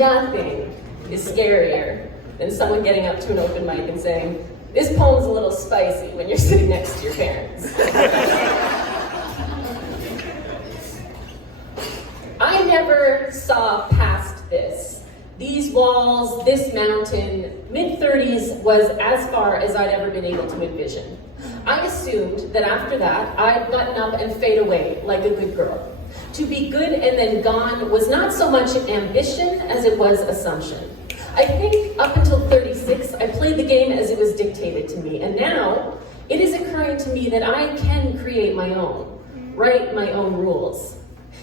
Nothing is scarier than someone getting up to an open mic and saying, "This poem's a little spicy," when you're sitting next to your parents. I never saw past this. These walls, this mountain, mid-30s was as far as I'd ever been able to envision. I assumed that after that, I'd button up and fade away like a good girl. To be good and then gone was not so much ambition as it was assumption. I think up until 36, I played the game as it was dictated to me, and now it is occurring to me that I can create my own, write my own rules.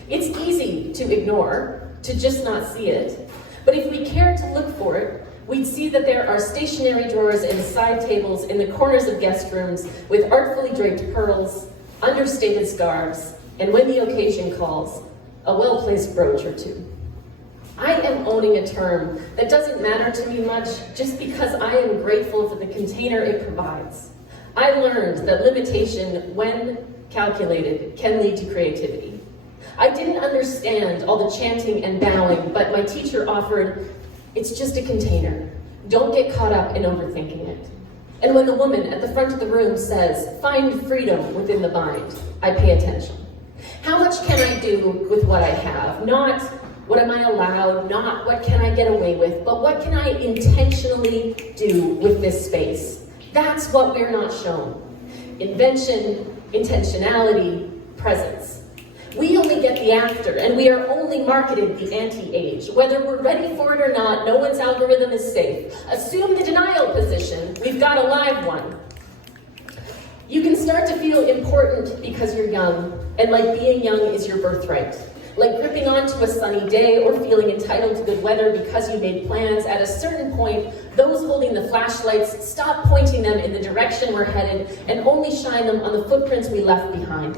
It's easy to ignore, to just not see it, but if we cared to look for it, we'd see that there are stationery drawers and side tables in the corners of guest rooms with artfully draped pearls, understated scarves, and when the occasion calls, a well-placed brooch or two. I am owning a term that doesn't matter to me much just because I am grateful for the container it provides. I learned that limitation, when calculated, can lead to creativity. I didn't understand all the chanting and bowing, but my teacher offered, "It's just a container. Don't get caught up in overthinking it." And when the woman at the front of the room says, "Find freedom within the bind," I pay attention. How much can I do with what I have? Not what am I allowed, not what can I get away with, but what can I intentionally do with this space? That's what we're not shown. Invention, intentionality, presence. We only get the after, and we are only marketed the anti-age. Whether we're ready for it or not, no one's algorithm is safe. Assume the denial position, we've got a live one. You can start to feel important because you're young, and like being young is your birthright. Like gripping onto a sunny day or feeling entitled to good weather because you made plans, at a certain point, those holding the flashlights stop pointing them in the direction we're headed and only shine them on the footprints we left behind.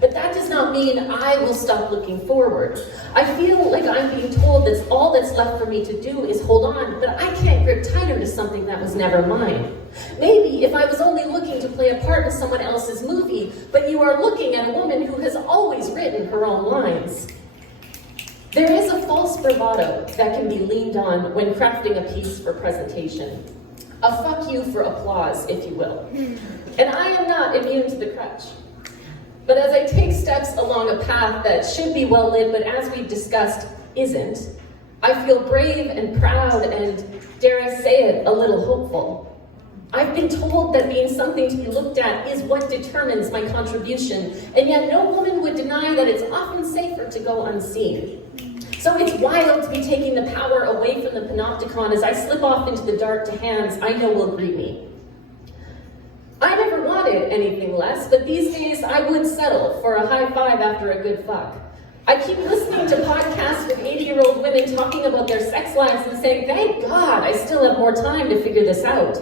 But that does not mean I will stop looking forward. I feel like I'm being told that all that's left for me to do is hold on, but I can't grip tighter to something that was never mine. Maybe if I was only looking to play a part in someone else's movie, but you are looking at a woman who has always written her own lines. There is a false bravado that can be leaned on when crafting a piece for presentation. A fuck you for applause, if you will. And I am not immune to the crutch. But as I take steps along a path that should be well lit, but as we've discussed, isn't, I feel brave and proud and, dare I say it, a little hopeful. I've been told that being something to be looked at is what determines my contribution, and yet no woman would deny that it's often safer to go unseen. So it's wild to be taking the power away from the panopticon as I slip off into the dark to hands I know will greet me. I never wanted anything less, but these days I would settle for a high five after a good fuck. I keep listening to podcasts with 80-year-old women talking about their sex lives and saying, thank God I still have more time to figure this out.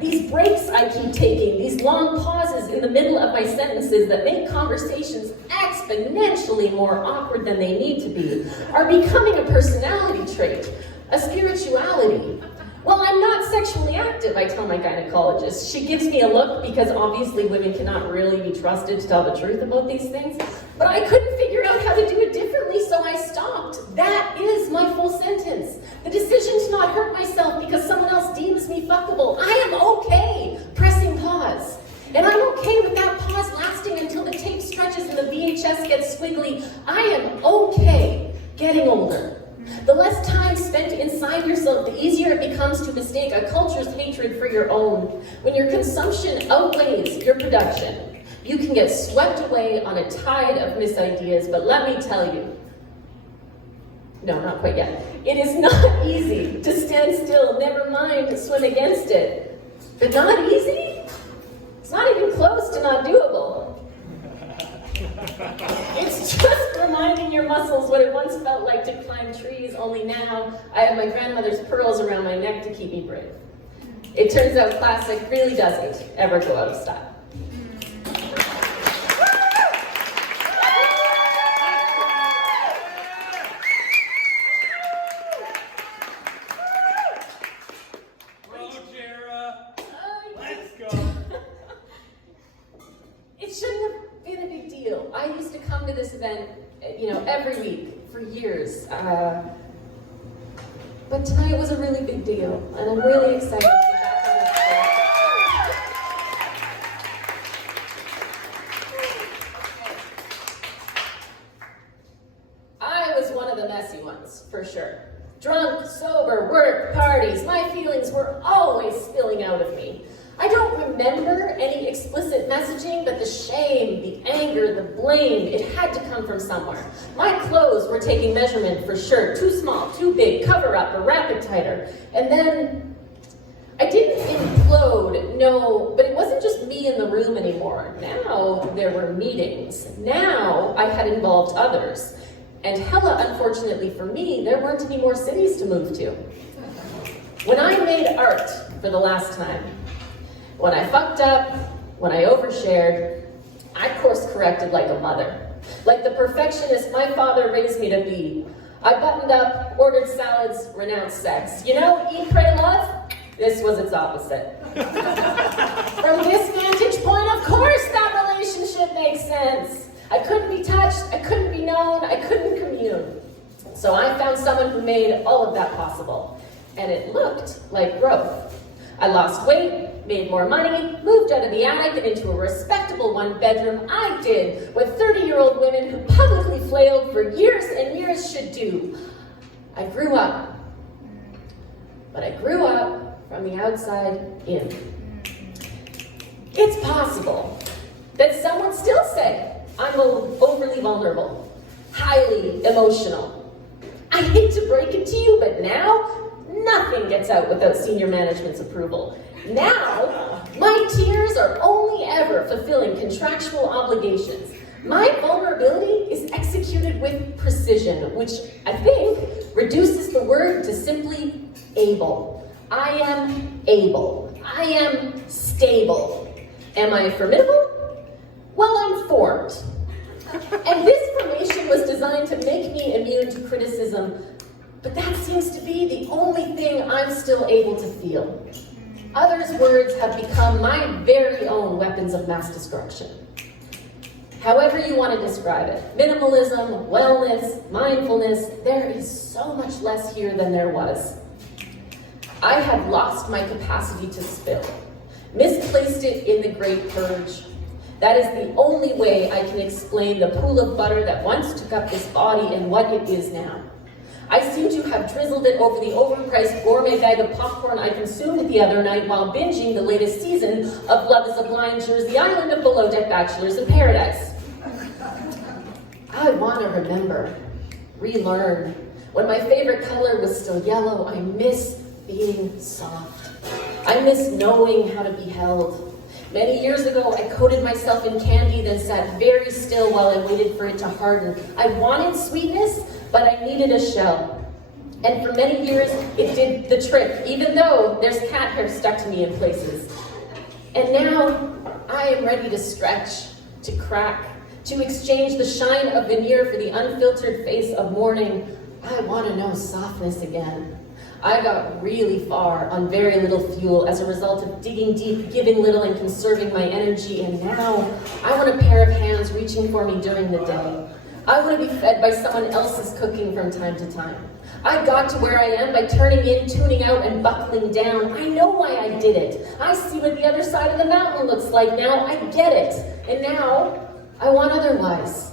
These breaks I keep taking, these long pauses in the middle of my sentences that make conversations exponentially more awkward than they need to be, are becoming a personality trait, a spirituality. Well, I'm not sexually active, I tell my gynecologist. She gives me a look because obviously women cannot really be trusted to tell the truth about these things. But I couldn't figure out how to do it differently, so I stopped. That is my full sentence. The decision to not hurt myself because someone else deems me fuckable. I am okay pressing pause. And I'm okay with that pause lasting until the tape stretches and the VHS gets squiggly. I am okay getting older. The less time spent inside yourself, the easier it becomes to mistake a culture's hatred for your own. When your consumption outweighs your production, you can get swept away on a tide of misideas, but let me tell you, no, not quite yet. It is not easy to stand still, never mind to swim against it. But not easy? It's not even close to not doable. It's just reminding your muscles what it once felt like to climb trees, only now I have my grandmother's pearls around my neck to keep me brave. It turns out classic really doesn't ever go out of style. It shouldn't have been a big deal. I used to come to this event, every week for years. tonight was a really big deal, and I'm really excited to be back on the stage. I was one of the messy ones, for sure. Drunk, sober, work, parties, my feelings were always spilling out of me. I don't remember any explicit messaging, but the shame, the anger, the blame, it had to come from somewhere. My clothes were taking measurement for sure. Too small, too big, cover up, or wrap it tighter. And then I didn't implode, no, but it wasn't just me in the room anymore. Now there were meetings. Now I had involved others. And hella, unfortunately for me, there weren't any more cities to move to. When I made art for the last time, when I fucked up, when I overshared, I course corrected like a mother. Like the perfectionist my father raised me to be. I buttoned up, ordered salads, renounced sex. You know, eat, pray, love? This was its opposite. From this vantage point, of course that relationship makes sense. I couldn't be touched, I couldn't be known, I couldn't commune. So I found someone who made all of that possible. And it looked like growth. I lost weight, made more money, moved out of the attic and into a respectable one-bedroom. I did what 30-year-old women who publicly flailed for years and years should do. I grew up. But I grew up from the outside in. It's possible that some would still say I'm overly vulnerable, highly emotional. I hate to break it to you, but now nothing gets out without senior management's approval. Now, my tears are only ever fulfilling contractual obligations. My vulnerability is executed with precision, which I think reduces the word to simply able. I am able. I am stable. Am I formidable? Well, I'm formed. And this formation was designed to make me immune to criticism, but that seems to be the only thing I'm still able to feel. Others' words have become my very own weapons of mass destruction. However you want to describe it, minimalism, wellness, mindfulness, there is so much less here than there was. I had lost my capacity to spill, misplaced it in the Great Purge. That is the only way I can explain the pool of butter that once took up this body and what it is now. I seem to have drizzled it over the overpriced gourmet bag of popcorn I consumed the other night while binging the latest season of Love is a Blind Jersey Island of Below Deck Bachelors in Paradise. I want to remember, relearn. When my favorite color was still yellow, I miss being soft. I miss knowing how to be held. Many years ago, I coated myself in candy, then sat very still while I waited for it to harden. I wanted sweetness, but I needed a shell. And for many years, it did the trick, even though there's cat hair stuck to me in places. And now, I am ready to stretch, to crack, to exchange the shine of veneer for the unfiltered face of mourning. I want to know softness again. I got really far on very little fuel as a result of digging deep, giving little, and conserving my energy, and now I want a pair of hands reaching for me during the day. I want to be fed by someone else's cooking from time to time. I got to where I am by turning in, tuning out, and buckling down. I know why I did it. I see what the other side of the mountain looks like now. I get it. And now, I want otherwise.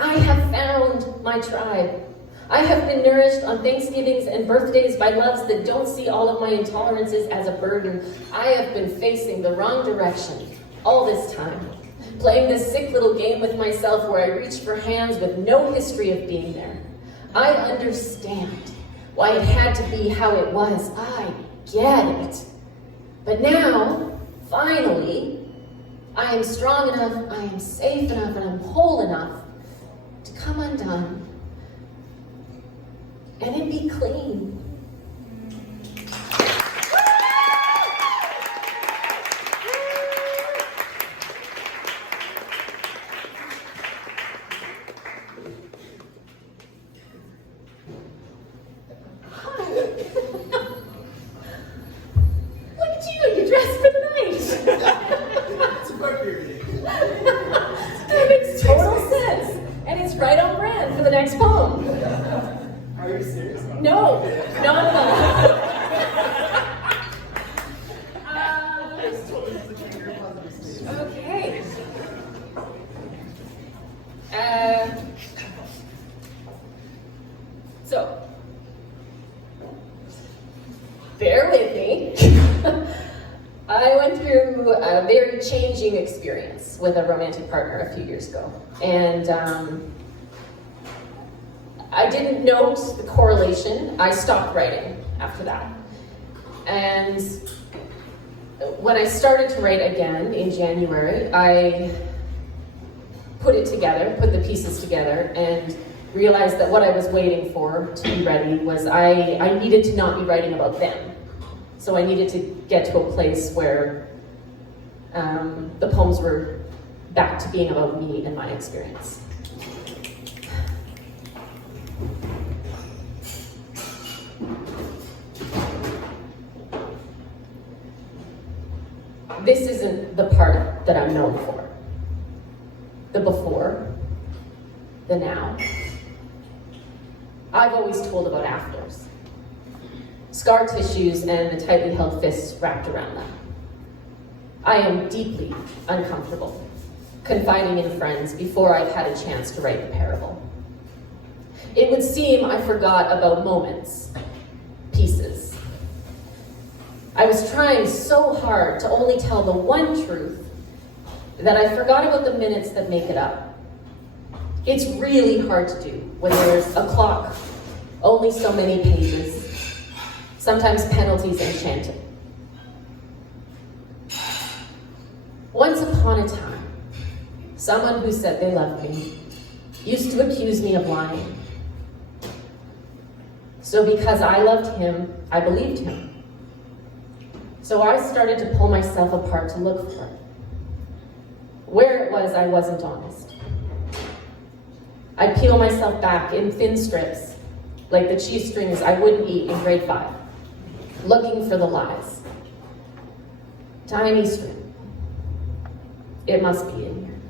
I have found my tribe. I have been nourished on Thanksgivings and birthdays by loves that don't see all of my intolerances as a burden. I have been facing the wrong direction all this time, playing this sick little game with myself where I reach for hands with no history of being there. I understand why it had to be how it was. I get it. But now, finally, I am strong enough, I am safe enough, and I'm whole enough to come undone. And it be clean. Look at you, you're dressed for the night. It's a birthday. That makes total sense. And it's right on brand for the next poem. Are you serious? No. bear with me. I went through a very changing experience with a romantic partner a few years ago. And I didn't note the correlation. I stopped writing after that. And when I started to write again in January, I put the pieces together, and realized that what I was waiting for to be ready was I needed to not be writing about them. So I needed to get to a place where the poems were back to being about me and my experience. This isn't the part that I'm known for. The before, the now. I've always told about afters. Scar tissues and the tightly held fists wrapped around them. I am deeply uncomfortable confiding in friends before I've had a chance to write the parable. It would seem I forgot about moments, pieces. I was trying so hard to only tell the one truth that I forgot about the minutes that make it up. It's really hard to do when there's a clock, only so many pages, sometimes penalties enchanted. Once upon a time, someone who said they loved me used to accuse me of lying. So because I loved him, I believed him. So I started to pull myself apart to look for it. Where it was, I wasn't honest. I'd peel myself back in thin strips, like the cheese strings I wouldn't eat in grade 5, looking for the lies. Tiny strip. It must be in here.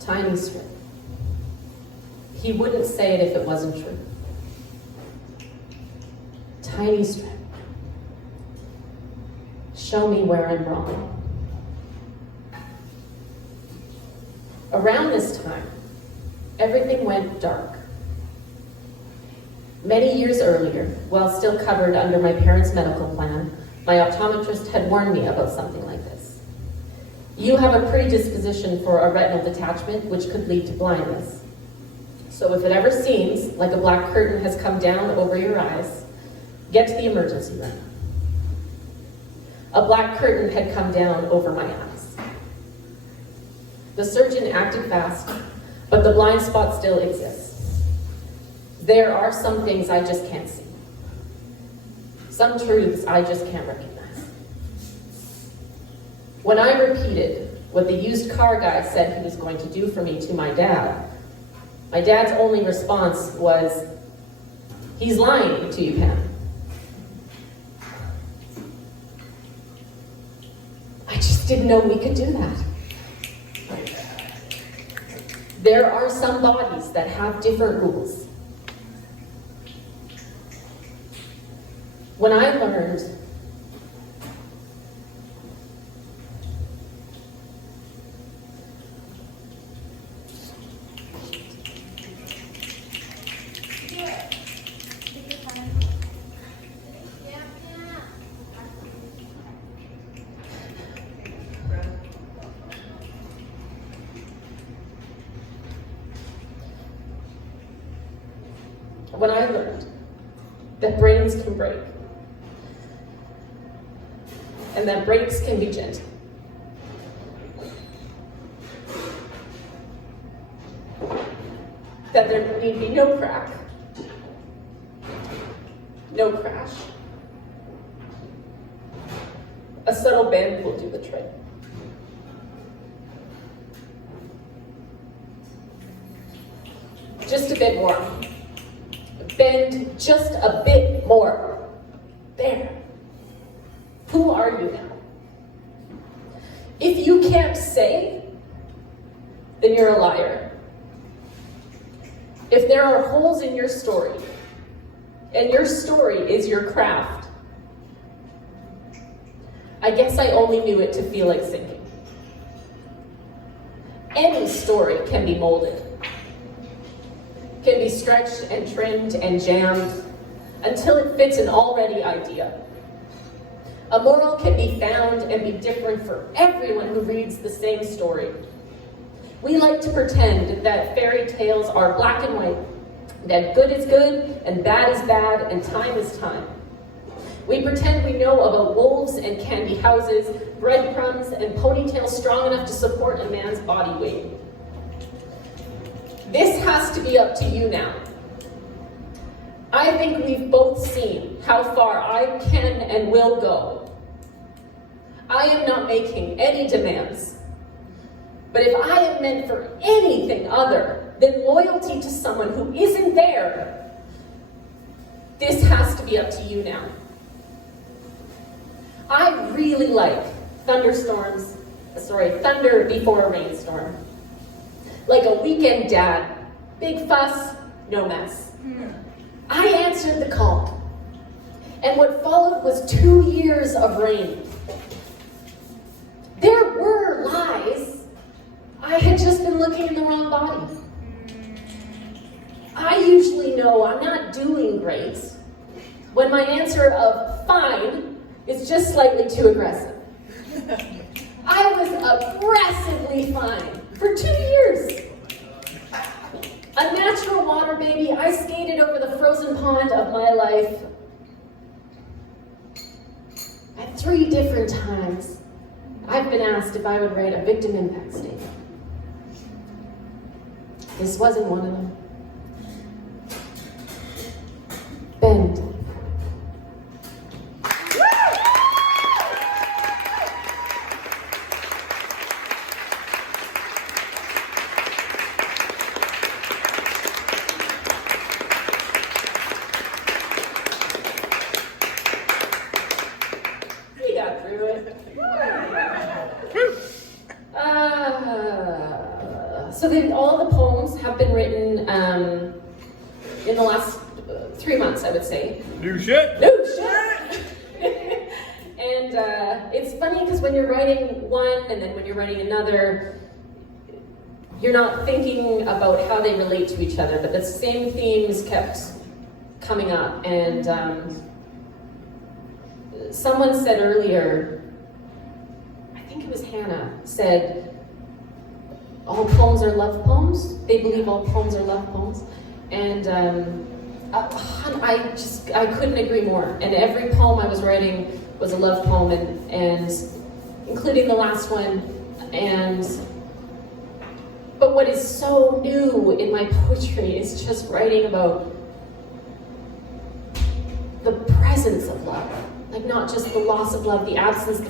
Tiny strip. He wouldn't say it if it wasn't true. Tiny strip. Show me where I'm wrong. Around this time, everything went dark. Many years earlier, while still covered under my parents' medical plan, my optometrist had warned me about something like this. You have a predisposition for a retinal detachment, which could lead to blindness. So if it ever seems like a black curtain has come down over your eyes, get to the emergency room. A black curtain had come down over my eyes. The surgeon acted fast, but the blind spot still exists. There are some things I just can't see. Some truths I just can't recognize. When I repeated what the used car guy said he was going to do for me to my dad's only response was, "He's lying to you, Pam." I just didn't know we could do that. There are some bodies that have different rules. When I learned that brains can break, and that breaks can be gentle, that there need be no crack, no crash. A subtle bend will do the trick. Just a bit more. Bend just a bit more. There. Who are you now? If you can't say, then you're a liar. If there are holes in your story, and your story is your craft, I guess I only knew it to feel like sinking. Any story can be molded, can be stretched and trimmed and jammed, until it fits an already idea. A moral can be found and be different for everyone who reads the same story. We like to pretend that fairy tales are black and white, that good is good and bad is bad and time is time. We pretend we know about wolves and candy houses, breadcrumbs and ponytails strong enough to support a man's body weight. This has to be up to you now. I think we've both seen how far I can and will go. I am not making any demands. But if I am meant for anything other than loyalty to someone who isn't there, this has to be up to you now. I really like thunder before a rainstorm. Like a weekend dad, big fuss, no mess. I answered the call, and what followed was 2 years of rain. There were lies. I had just been looking in the wrong body. I usually know I'm not doing great when my answer of fine is just slightly too aggressive. I was aggressively fine for 2 years. A natural water baby, I skated over the frozen pond of my life. At 3 different times, I've been asked if I would write a victim impact statement. This wasn't one of them. Bend. We got through it. So then all the poems have been written in the last 3 months, I would say. New shit! New shit! And it's funny because when you're writing one and then when you're writing another, you're not thinking about how they relate to each other, but the same themes kept coming up. And someone said earlier, I think it was Hannah, said, all poems are love poems. They believe all poems are love poems. And I couldn't agree more. And every poem I was writing was a love poem, and including the last one. But what is so new in my poetry is just writing about the presence of love. Like not just the loss of love, the absence,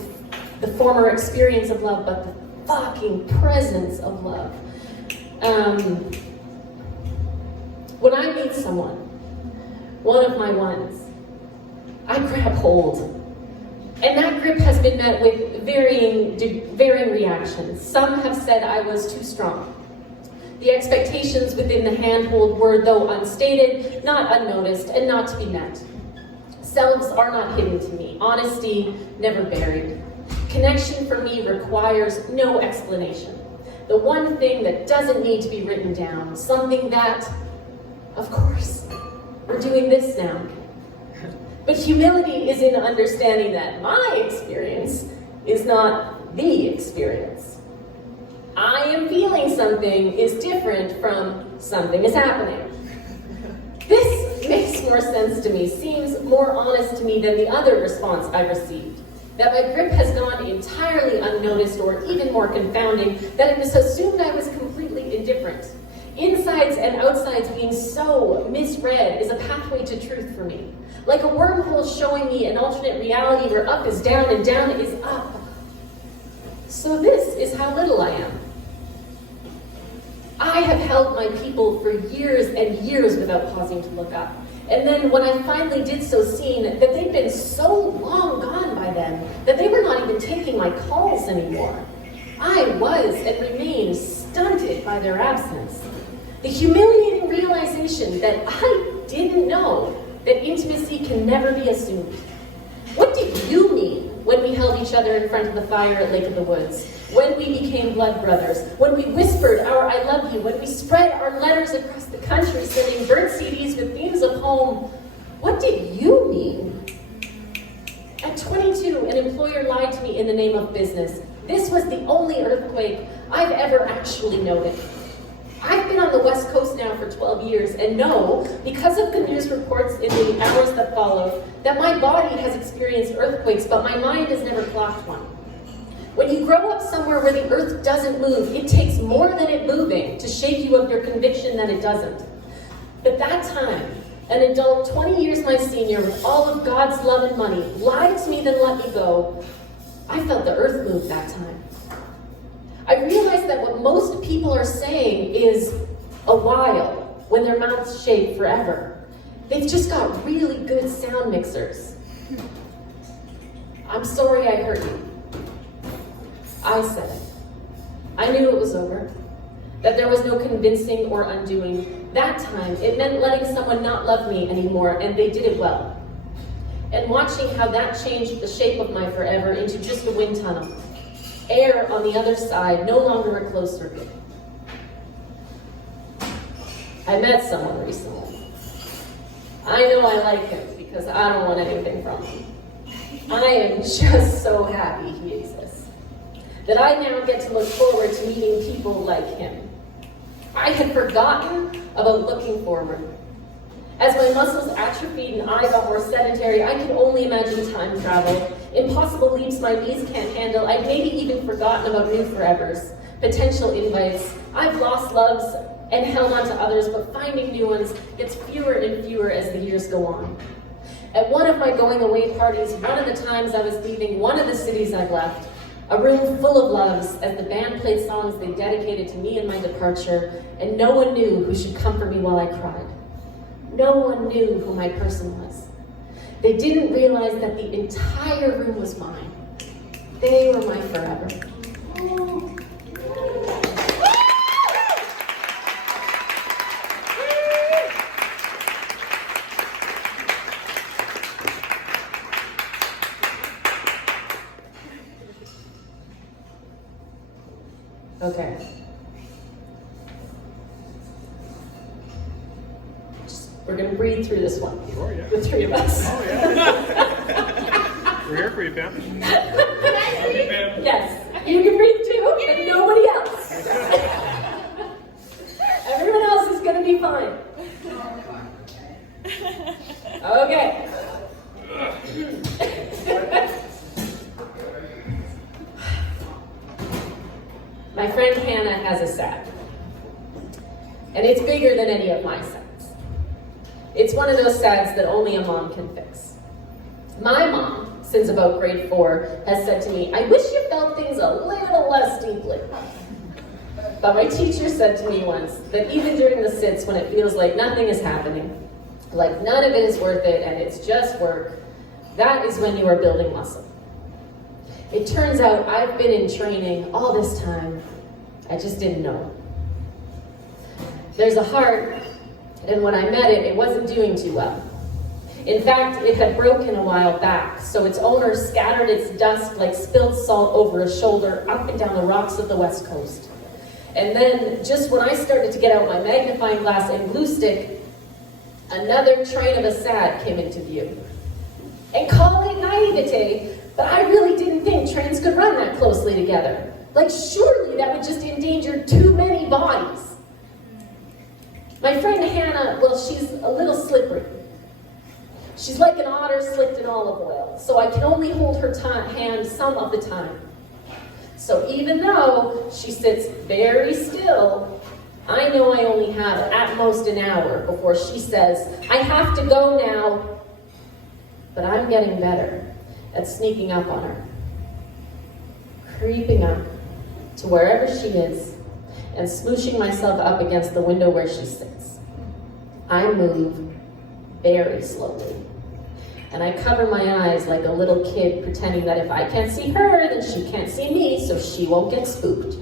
the former experience of love, but the fucking presence of love. When I meet someone, one of my ones, I grab hold. And that grip has been met with varying reactions. Some have said I was too strong. The expectations within the handhold were, though unstated, not unnoticed, and not to be met. Selves are not hidden to me. Honesty never buried. Connection for me requires no explanation. The one thing that doesn't need to be written down, something that, of course, we're doing this now. But humility is in understanding that my experience is not the experience. I am feeling something is different from something is happening. This makes more sense to me, seems more honest to me than the other response I've received. That my grip has gone entirely unnoticed, or even more confounding, that it was assumed I was completely indifferent. Insides and outsides being so misread is a pathway to truth for me. Like a wormhole showing me an alternate reality where up is down and down is up. So this is how little I am. I have held my people for years and years without pausing to look up. And then when I finally did so, seeing that they'd been so long gone by then that they were not even taking my calls anymore. I was and remained stunted by their absence. The humiliating realization that I didn't know that intimacy can never be assumed. What did you mean when we held each other in front of the fire at Lake of the Woods? When we became blood brothers? When we whispered our I love you? When we spread our letters across the country, sending burnt CDs with themes of home? What did you mean? At 22, an employer lied to me in the name of business. This was the only earthquake I've ever actually noted. I've been on the West Coast now for 12 years and know, because of the news reports in the hours that follow, that my body has experienced earthquakes, but my mind has never clocked one. When you grow up somewhere where the earth doesn't move, it takes more than it moving to shake you of your conviction that it doesn't. But that time, an adult 20 years my senior with all of God's love and money lied to me then let me go. I felt the earth move that time. I realized that what most people are saying is a while when their mouths shake forever. They've just got really good sound mixers. I'm sorry I hurt you. I said it. I knew it was over, that there was no convincing or undoing. That time, it meant letting someone not love me anymore, and they did it well. And watching how that changed the shape of my forever into just a wind tunnel. Air on the other side, no longer a closed circuit. I met someone recently. I know I like him because I don't want anything from him. I am just so happy he exists. That I now get to look forward to meeting people like him. I had forgotten about looking forward. As my muscles atrophied and I got more sedentary, I could only imagine time travel. Impossible leaps my knees can't handle. I'd maybe even forgotten about new forevers, potential invites. I've lost loves and held on to others, but finding new ones gets fewer and fewer as the years go on. At one of my going away parties, one of the times I was leaving one of the cities I've left, a room full of loves as the band played songs they dedicated to me and my departure, and no one knew who should comfort me while I cried. No one knew who my person was. They didn't realize that the entire room was mine. They were my forever. Okay. We're going to breathe through this one. Sure, yeah. The three of us. Oh, yeah. We're here for you, Pam. Yes. You can breathe too, but nobody else. Everyone else is going to be fine. Okay. My friend Hannah has a sad. And it's bigger than any of my sads. It's one of those sads that only a mom can fix. My mom, since about grade 4, has said to me, I wish you felt things a little less deeply. But my teacher said to me once that even during the sits when it feels like nothing is happening, like none of it is worth it and it's just work, that is when you are building muscle. It turns out I've been in training all this time. I just didn't know. There's a heart, and when I met it, it wasn't doing too well. In fact, it had broken a while back, so its owner scattered its dust like spilled salt over his shoulder up and down the rocks of the West Coast. And then, just when I started to get out my magnifying glass and glue stick, another train of a sad came into view. And call it naivete, but I really didn't think trains could run that closely together. Like, surely that would just endanger too many bodies. My friend Hannah, well, she's a little slippery. She's like an otter slicked in olive oil, so I can only hold her hand some of the time. So even though she sits very still, I know I only have at most an hour before she says, I have to go now. But I'm getting better at sneaking up on her, creeping up to wherever she is, and smooshing myself up against the window where she sits. I move very slowly, and I cover my eyes like a little kid, pretending that if I can't see her, then she can't see me, so she won't get spooked.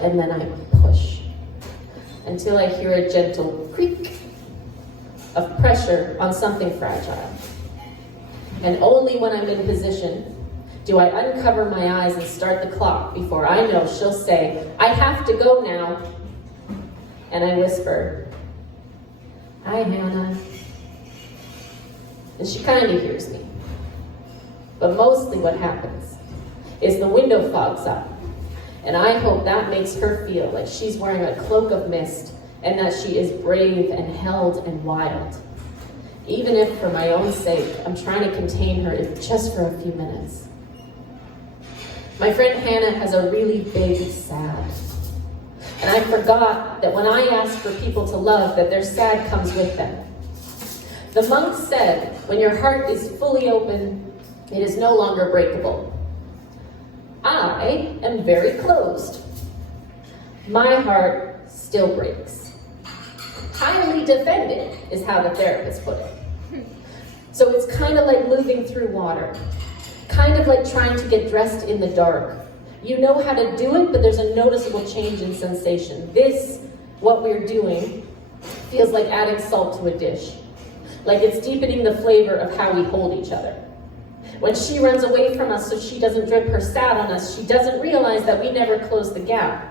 And then I push, until I hear a gentle creak of pressure on something fragile. And only when I'm in position do I uncover my eyes and start the clock before I know she'll say, I have to go now. And I whisper, hi, Hannah. and she kind of hears me. But mostly what happens is the window fogs up, and I hope that makes her feel like she's wearing a cloak of mist and that she is brave and held and wild. Even if, for my own sake, I'm trying to contain her just for a few minutes. My friend Hannah has a really big sad. And I forgot that when I ask for people to love, that their sad comes with them. The monk said, when your heart is fully open, it is no longer breakable. I am very closed. My heart still breaks. Highly defended is how the therapist put it. So it's kind of like moving through water. Kind of like trying to get dressed in the dark. You know how to do it, but there's a noticeable change in sensation. This, what we're doing, feels like adding salt to a dish. Like it's deepening the flavor of how we hold each other. When she runs away from us so she doesn't drip her sad on us, she doesn't realize that we never closed the gap.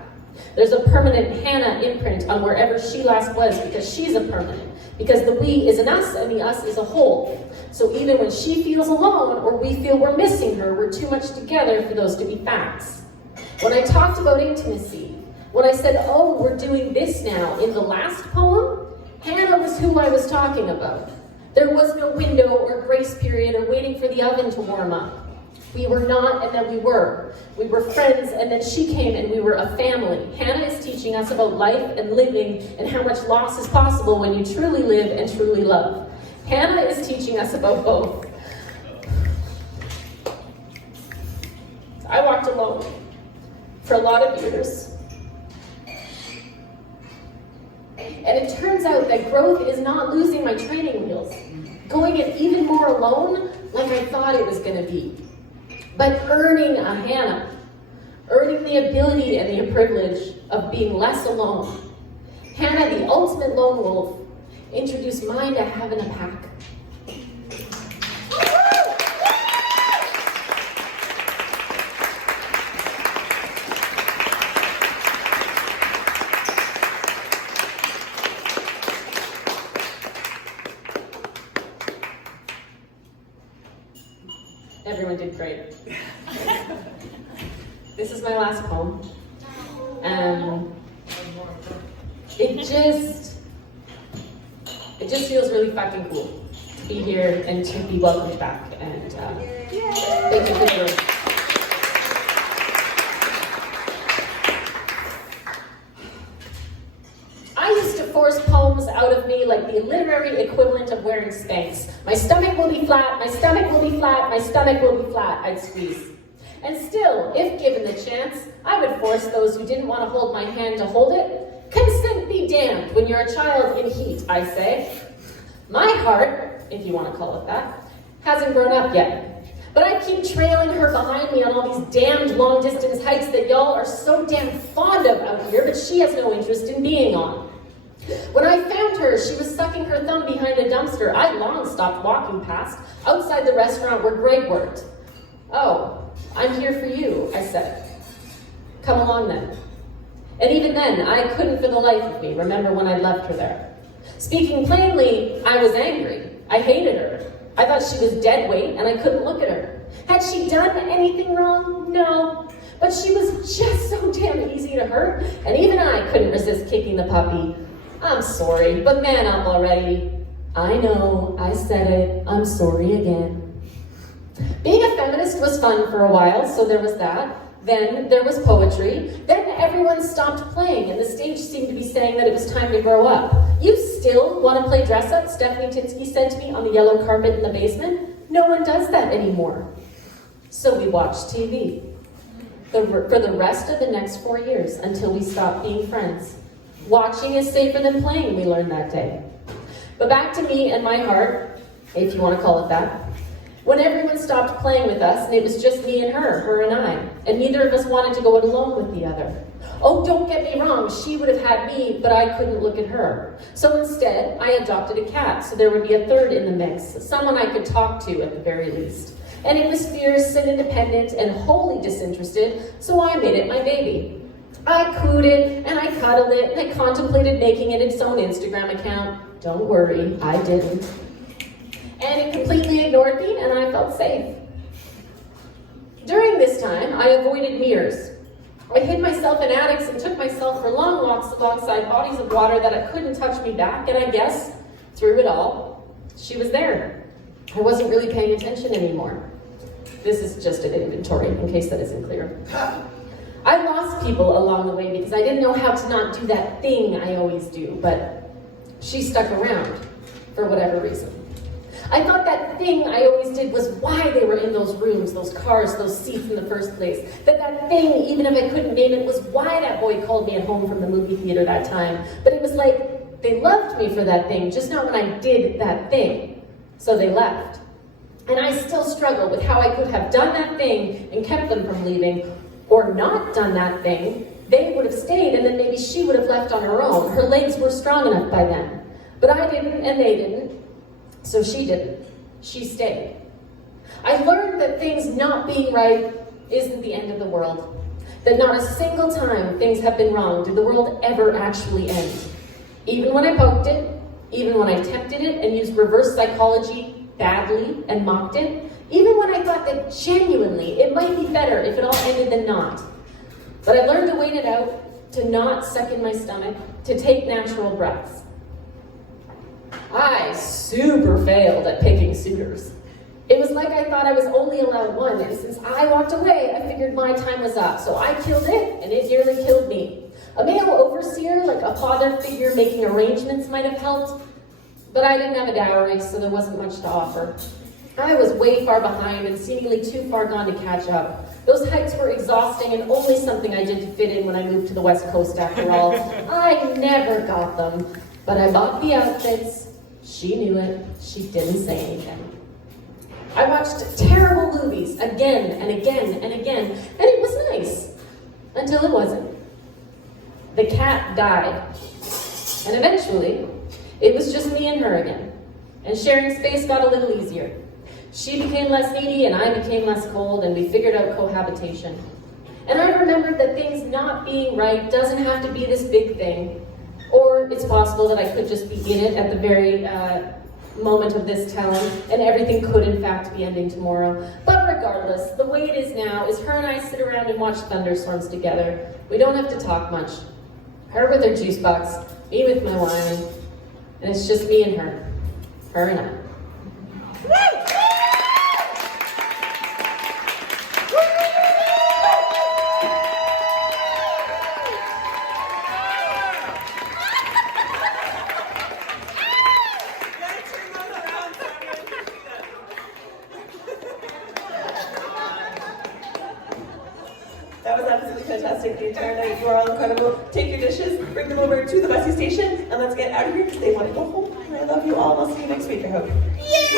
There's a permanent Hannah imprint on wherever she last was because she's a permanent. Because the we is an us and the us is a whole. So even when she feels alone or we feel we're missing her, we're too much together for those to be facts. When I talked about intimacy, when I said, oh, we're doing this now in the last poem, Hannah was who I was talking about. There was no window or grace period or waiting for the oven to warm up. We were not, and then we were. We were friends, and then she came, and we were a family. Hannah is teaching us about life and living and how much loss is possible when you truly live and truly love. Hannah is teaching us about both. I walked alone for a lot of years. And it turns out that growth is not losing my training wheels, going it even more alone like I thought it was going to be, but earning a Hannah, earning the ability and the privilege of being less alone. Hannah, the ultimate lone wolf, introduced mine to having a pack. Everyone did great. This is my last poem. It just feels really fucking cool to be here and to be welcomed back. And thank you for the I used to force poems out of me like the literary equivalent of wearing Spanx. My stomach will be flat, my stomach will be flat, my stomach will be flat, I'd squeeze. And still, if given the chance, I would force those who didn't want to hold my hand to hold it. Consent be damned when you're a child in heat, I say. My heart, if you want to call it that, hasn't grown up yet. But I keep trailing her behind me on all these damned long-distance hikes that y'all are so damn fond of out here, but she has no interest in being on. When I found her, she was sucking her thumb behind a dumpster I long stopped walking past, outside the restaurant where Greg worked. Oh, I'm here for you, I said. Come along then. And even then, I couldn't for the life of me remember when I left her there. Speaking plainly, I was angry. I hated her. I thought she was dead weight and I couldn't look at her. Had she done anything wrong? No. But she was just so damn easy to hurt, and even I couldn't resist kicking the puppy. I'm sorry, but man up already. I know, I said it, I'm sorry again. Being a feminist was fun for a while, so there was that. Then there was poetry. Then everyone stopped playing, and the stage seemed to be saying that it was time to grow up. You still want to play dress up? Stephanie Tinsky said to me on the yellow carpet in the basement. No one does that anymore. So we watched TV. For the rest of the next 4 years, until we stopped being friends. Watching is safer than playing, we learned that day. But back to me and my heart, if you want to call it that. When everyone stopped playing with us, and it was just me and her and I, and neither of us wanted to go it alone with the other. Oh, don't get me wrong, she would have had me, but I couldn't look at her. So instead, I adopted a cat, so there would be a third in the mix, someone I could talk to at the very least. And it was fierce and independent and wholly disinterested, so I made it my baby. I cooed it, and I cuddled it, and I contemplated making it its own Instagram account. Don't worry, I didn't. And it completely ignored me, and I felt safe. During this time, I avoided mirrors. I hid myself in attics and took myself for long walks alongside bodies of water that couldn't touch me back, and I guess, through it all, she was there. I wasn't really paying attention anymore. This is just an inventory, in case that isn't clear. I lost people along the way because I didn't know how to not do that thing I always do, but she stuck around for whatever reason. I thought that thing I always did was why they were in those rooms, those cars, those seats in the first place. That thing, even if I couldn't name it, was why that boy called me at home from the movie theater that time. But it was like, they loved me for that thing, just not when I did that thing. So they left. And I still struggle with how I could have done that thing and kept them from leaving, or not done that thing. They would have stayed, and then maybe she would have left on her own. Her legs were strong enough by then. But I didn't, and they didn't. So she didn't. She stayed. I learned that things not being right isn't the end of the world. That not a single time things have been wrong did the world ever actually end. Even when I poked it, even when I tempted it and used reverse psychology badly and mocked it, even when I thought that genuinely it might be better if it all ended than not. But I learned to wait it out, to not suck in my stomach, to take natural breaths. I super failed at picking suitors. It was like I thought I was only allowed one, and since I walked away, I figured my time was up. So I killed it, and it nearly killed me. A male overseer, like a father figure making arrangements, might have helped, but I didn't have a dowry, so there wasn't much to offer. I was way far behind and seemingly too far gone to catch up. Those hikes were exhausting and only something I did to fit in when I moved to the West Coast after all. I never got them, but I bought the outfits. She knew it. She didn't say anything. I watched terrible movies again and again and again, and it was nice. Until it wasn't. The cat died. And eventually, it was just me and her again. And sharing space got a little easier. She became less needy and I became less cold, and we figured out cohabitation. And I remembered that things not being right doesn't have to be this big thing. Or it's possible that I could just be in it at the very moment of this telling, and everything could in fact be ending tomorrow. But regardless, the way it is now is her and I sit around and watch thunderstorms together. We don't have to talk much. Her with her juice box, me with my wine, and it's just me and her and I. That was absolutely fantastic. The entire night, you are all incredible. Take your dishes, bring them over to the busing station, and let's get out of here because they want to go home. And I love you all. I'll see you next week, I hope. Yeah!